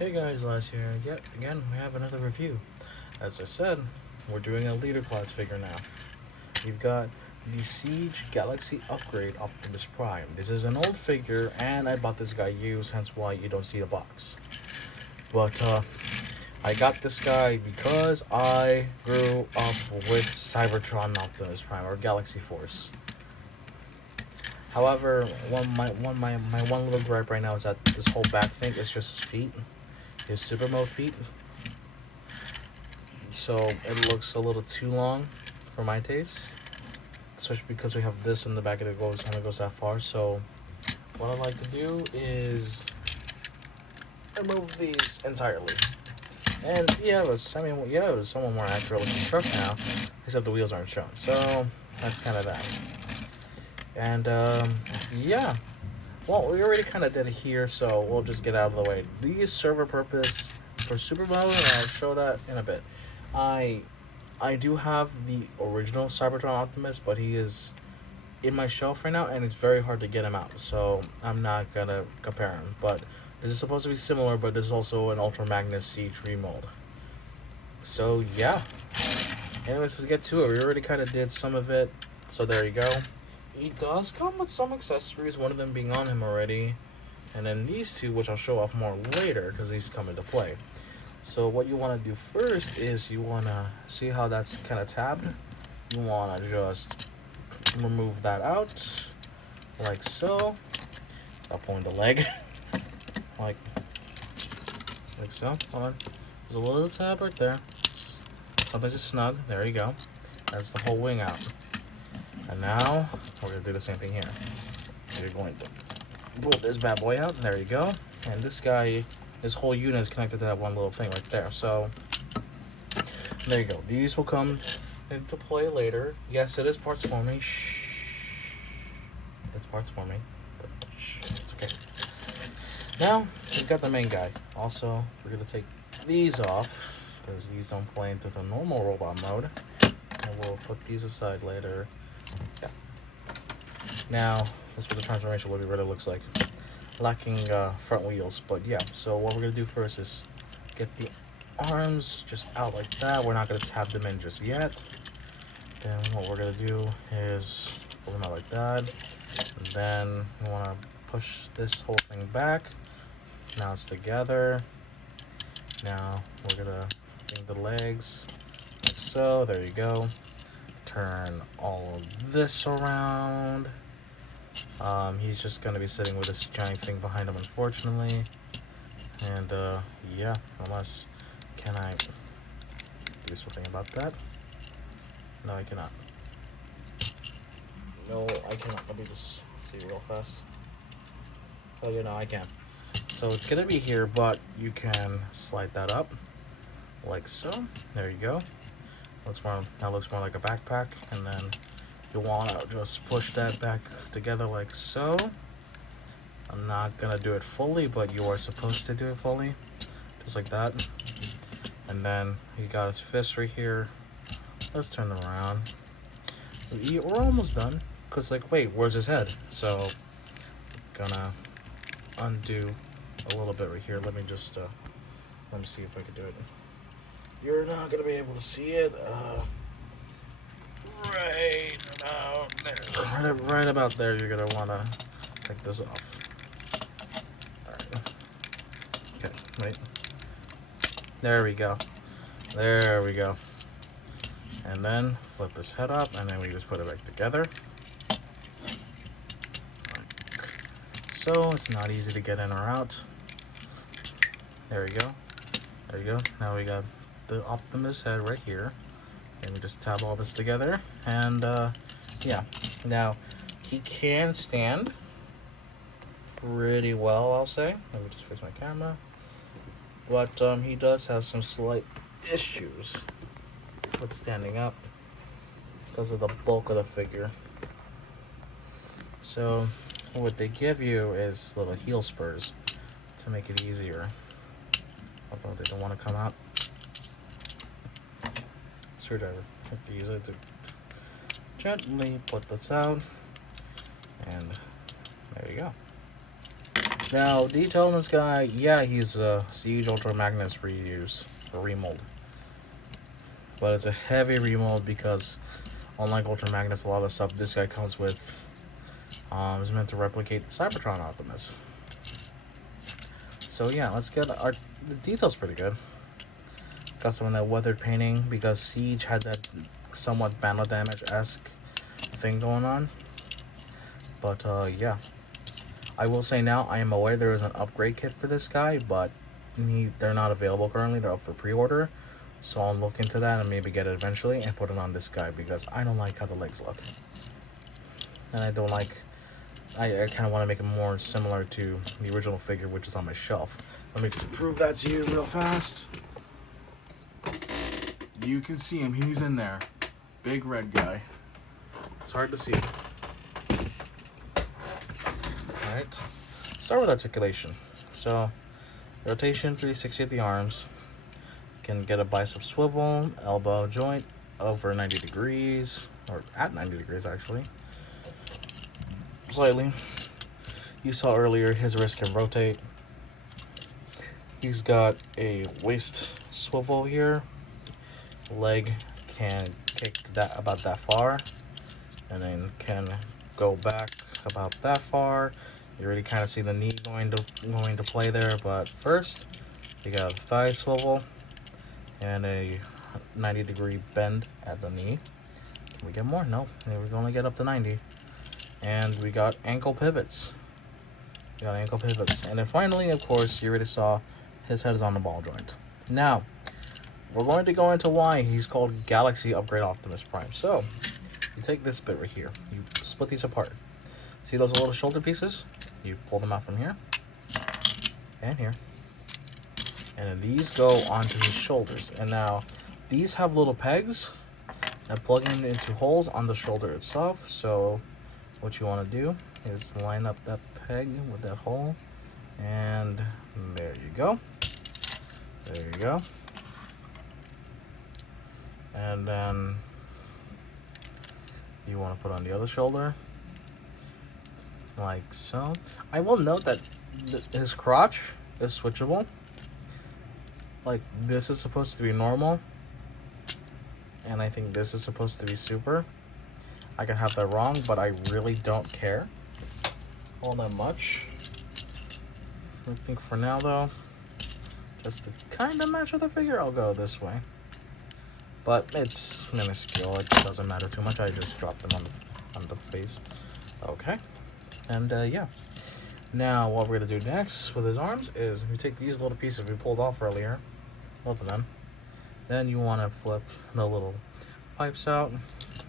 Hey guys, Laz here. Yet again, we have another review. As I said, we're doing a leader class figure now. We've got the Siege Galaxy Upgrade Optimus Prime. This is an old figure, and I bought this guy used, hence why you don't see the box. But I got this guy because I grew up with Cybertron Optimus Prime, or Galaxy Force. However, my one little gripe right now is that this whole back thing is just his feet. His super mode feet, so it looks a little too long for my taste, especially because we have this in the back and it only goes that far. So what I like to do is remove these entirely, and you have a somewhat more accurate looking truck now, except the wheels aren't shown. So that's kind of that. And yeah, well, we already kind of did it here, so we'll just get out of the way. These server purpose for super mode, and I'll show that in a bit. I do have the original Cybertron Optimus, but he is in my shelf right now, and it's very hard to get him out, so I'm not gonna compare him. But this is supposed to be similar, but this is also an Ultra Magnus Siege remold. So yeah. Anyways, let's get to it. We already kind of did some of it, so there you go. He does come with some accessories, one of them being on him already. And then these two, which I'll show off more later, because these come into play. So what you want to do first is you want to see how that's kind of tabbed. You want to just remove that out, like so. Stop pulling the leg. like so. Hold on. There's a little tab right there. Something's just snug. There you go. That's the whole wing out. And now, we're going to do the same thing here. So you're going to pull this bad boy out. There you go. And this guy, this whole unit is connected to that one little thing right there. So, there you go. These will come into play later. Yes, it is parts forming. Shh. It's parts forming. But shh, it's okay. Now, we've got the main guy. Also, we're going to take these off, because these don't play into the normal robot mode. And we'll put these aside later. Yeah. Now, that's what the transformation really looks like. Lacking front wheels, but yeah. So what we're gonna do first is get the arms just out like that. We're not gonna tab them in just yet. Then what we're gonna do is pull them out like that. And then we wanna push this whole thing back. Now it's together. Now we're gonna bring the legs like so. There you go. Turn all of this around. He's just gonna be sitting with this giant thing behind him, unfortunately. And yeah, unless, can I do something about that? No, I cannot. No, I cannot. Let me just see real fast. Oh yeah, no, I can. So it's gonna be here, but you can slide that up like so. There you go. Looks more like a backpack, and then you want to just push that back together like so. I'm not gonna do it fully, but you are supposed to do it fully, just like that. And then he got his fist right here. Let's turn them around. We're almost done, cause like, wait, where's his head? So gonna undo a little bit right here. Let me just let me see if I can do it. You're not gonna be able to see it. Right about there. Right about there. You're gonna wanna take this off. All right. Okay. Wait. There we go. There we go. And then flip his head up, and then we just put it back together. So it's not easy to get in or out. There we go. There you go. Now we got the Optimus head right here, and we just tab all this together, and yeah. Now he can stand pretty well, I'll say. Let me just fix my camera. But he does have some slight issues with standing up because of the bulk of the figure. So what they give you is little heel spurs to make it easier, although they don't want to come out. Screwdriver. Have to use it to gently put this out, and there you go. Now, detail on this guy, yeah, he's a Siege Ultra Magnus reuse, or remold. But it's a heavy remold because, unlike Ultra Magnus, a lot of the stuff this guy comes with is meant to replicate the Cybertron Optimus. So yeah, let's get the detail's pretty good. It's got some of that weathered painting because Siege had that somewhat battle damage-esque thing going on. But yeah. I will say now, I am aware there is an upgrade kit for this guy, but they're not available currently. They're up for pre-order. So I'll look into that and maybe get it eventually and put it on this guy because I don't like how the legs look. And I don't like... I kind of want to make it more similar to the original figure, which is on my shelf. Let me just prove that to you real fast. You can see him. He's in there. Big red guy. It's hard to see. Alright, start with articulation. So, rotation 360 at the arms. You can get a bicep swivel, elbow joint over 90 degrees, or at 90 degrees actually. Slightly. You saw earlier his wrist can rotate. He's got a waist swivel here. Leg can kick that about that far, and then can go back about that far. You already kind of see the knee going to play there, but first you got a thigh swivel and a 90-degree bend at the knee. Can we get more? No, we can only get up to 90. And we got ankle pivots. And then finally, of course, you already saw his head is on the ball joint. Now, we're going to go into why he's called Galaxy Upgrade Optimus Prime. So, you take this bit right here. You split these apart. See those little shoulder pieces? You pull them out from here and here. And then these go onto his shoulders. And now, these have little pegs that plug into holes on the shoulder itself. So, what you want to do is line up that peg with that hole. And there you go. There you go. And then you want to put on the other shoulder. Like so. I will note that his crotch is switchable. Like, this is supposed to be normal. And I think this is supposed to be super. I can have that wrong, but I really don't care all that much. I think for now, though, just to kind of match with the figure, I'll go this way. But it's minuscule. It doesn't matter too much. I just dropped them on the face. Okay. And yeah. Now what we're gonna do next with his arms is we take these little pieces we pulled off earlier, both of them. Then you want to flip the little pipes out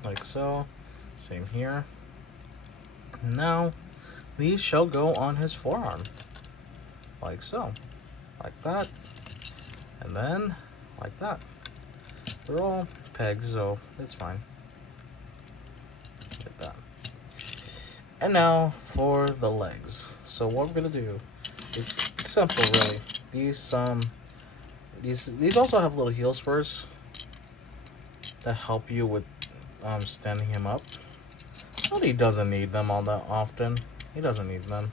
like so. Same here. Now these shall go on his forearm like so, like that, and then like that. They're all pegs, so it's fine. Get that. And now for the legs. So what we're gonna do is simple, really. These also have little heel spurs that help you with standing him up. But he doesn't need them all that often. He doesn't need them.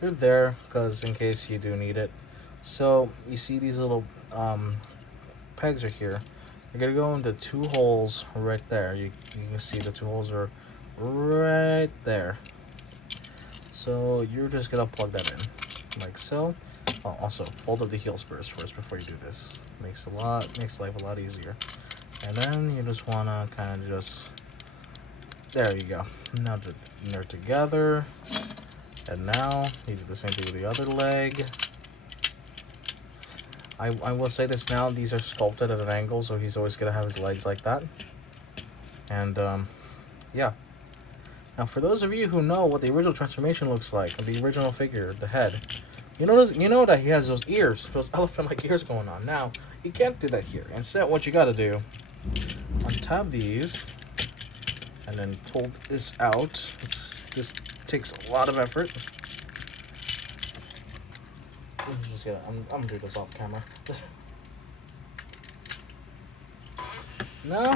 They're there because in case you do need it. So you see these little pegs are here. You're gonna go into two holes right there. You can see the two holes are right there. So you're just gonna plug that in like so. Oh, also fold up the heel spurs first before you do this. Makes life a lot easier. And then you just wanna kind of just, there you go. Now they're together. And now you do the same thing with the other leg. I will say this now, these are sculpted at an angle, so he's always going to have his legs like that. And, yeah. Now, for those of you who know what the original transformation looks like, the original figure, the head, you know that he has those ears, those elephant-like ears going on. Now, you can't do that here. Instead, what you got to do, untab these, and then pull this out. This takes a lot of effort. I'm gonna do this off camera. Now,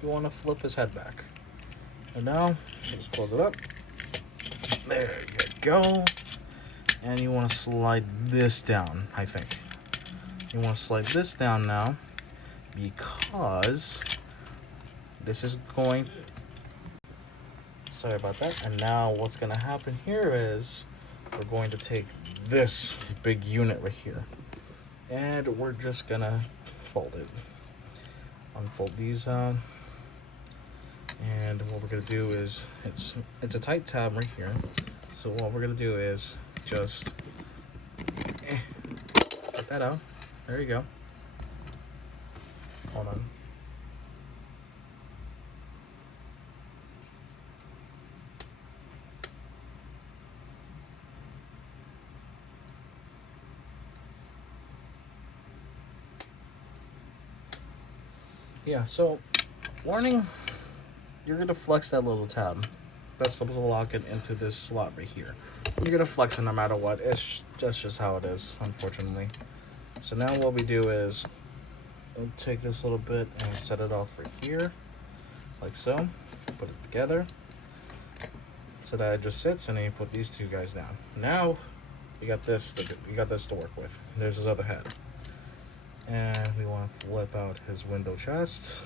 you want to flip his head back. And now, just close it up. There you go. And you want to slide this down, I think. You want to slide this down now because this is going... Sorry about that. And now what's going to happen here is we're going to take this big unit right here. And we're just going to fold it. Unfold these out. And what we're going to do is, it's a tight tab right here. So what we're going to do is just get that out. There you go. Hold on. Yeah, so warning, you're gonna flex that little tab. That's supposed to lock it into this slot right here. You're gonna flex it no matter what. That's just how it is, unfortunately. So now what we do is we'll take this little bit and set it off right here, like so. Put it together so that it just sits, and then you put these two guys down. Now you got this to work with. There's his other head. And we want to flip out his window chest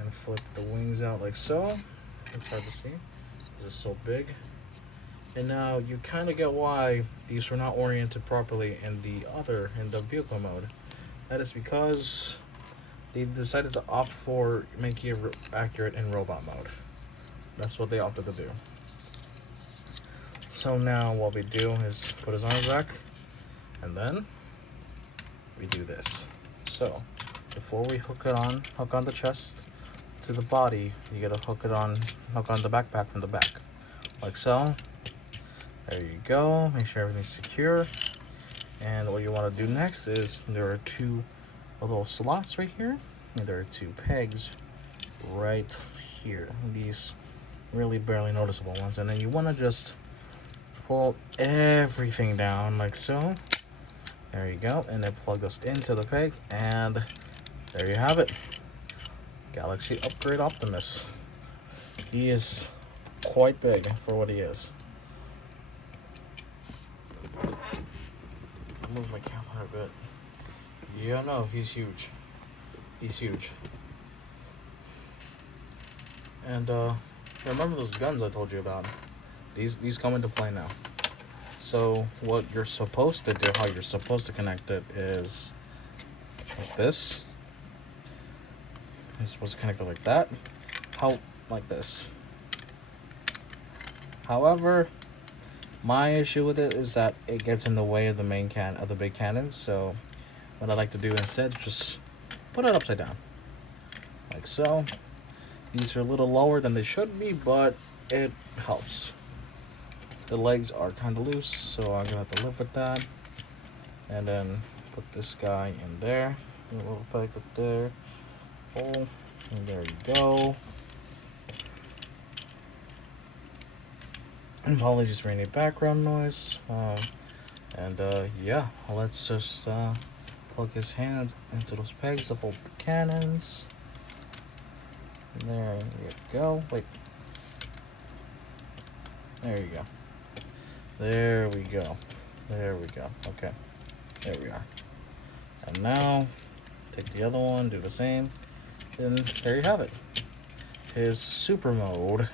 and flip the wings out like so. It's hard to see. This is so big. And now you kind of get why these were not oriented properly in the vehicle mode. That is because they decided to opt for making it accurate in robot mode. That's what they opted to do. So now what we do is put his arms back, and then we do this. So before we hook on the chest to the body, you gotta hook on the backpack from the back, like so. There you go. Make sure everything's secure. And what you want to do next is there are two little slots right here, and there are two pegs right here. These really barely noticeable ones, and then you want to just pull everything down like so. There you go, and then plug us into the peg, and there you have it. Galaxy Upgrade Optimus. He is quite big for what he is. I'll move my camera a bit. Yeah, no, he's huge. He's huge. And remember those guns I told you about? These come into play now. So what you're supposed to do, how you're supposed to connect it is like this. You're supposed to connect it like that. Like this. However, my issue with it is that it gets in the way of the the big cannon. So what I like to do instead, just put it upside down, like so. These are a little lower than they should be, but it helps. The legs are kind of loose, so I'm gonna have to live with that. And then put this guy in there, a little peg up there, pull, and there you go. Apologies for any background noise. Yeah, let's just plug his hands into those pegs to hold the cannons. And there you go. Wait. There you go. There we go. There we go. Okay. There we are. And now, take the other one, do the same. And there you have it. His super mode.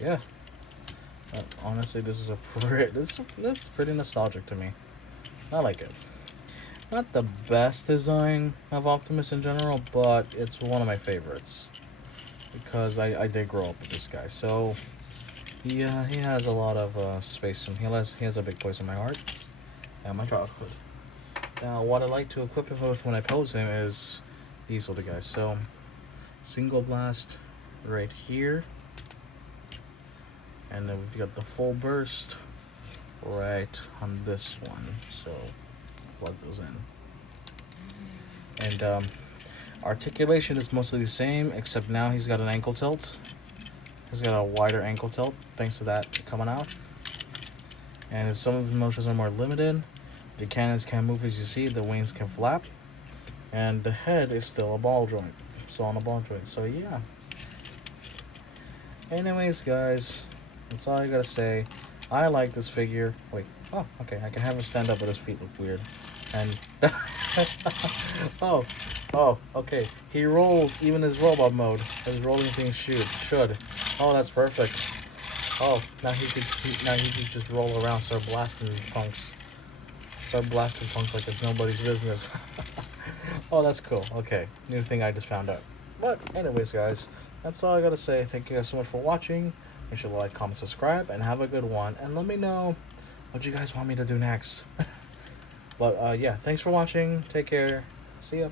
Yeah. Honestly, this is that's pretty nostalgic to me. I like it. Not the best design of Optimus in general, but it's one of my favorites because I did grow up with this guy. So he has a lot of space in him. He has a big place in my heart and my childhood. Now, what I like to equip him with when I pose him is these little guys. So single blast right here. And then we've got the full burst right on this one. So plug those in. And articulation is mostly the same, except now he's got an ankle tilt. He's got a wider ankle tilt thanks to that coming out. And some of the motions are more limited. The cannons can move as you see, the wings can flap. And the head is still a ball joint. It's on a ball joint, so yeah. Anyways, guys, that's all I gotta say. I like this figure. Wait. Oh, okay. I can have him stand up, but his feet look weird. And oh, okay. He rolls even his robot mode. His rolling thing should. Oh, that's perfect. Oh, now he could just roll around, start blasting punks. Start blasting punks like it's nobody's business. Oh, that's cool. Okay, new thing I just found out. But anyways, guys, that's all I gotta say. Thank you guys so much for watching. Make sure to like, comment, subscribe, and have a good one. And let me know what you guys want me to do next. But yeah, thanks for watching. Take care. See ya.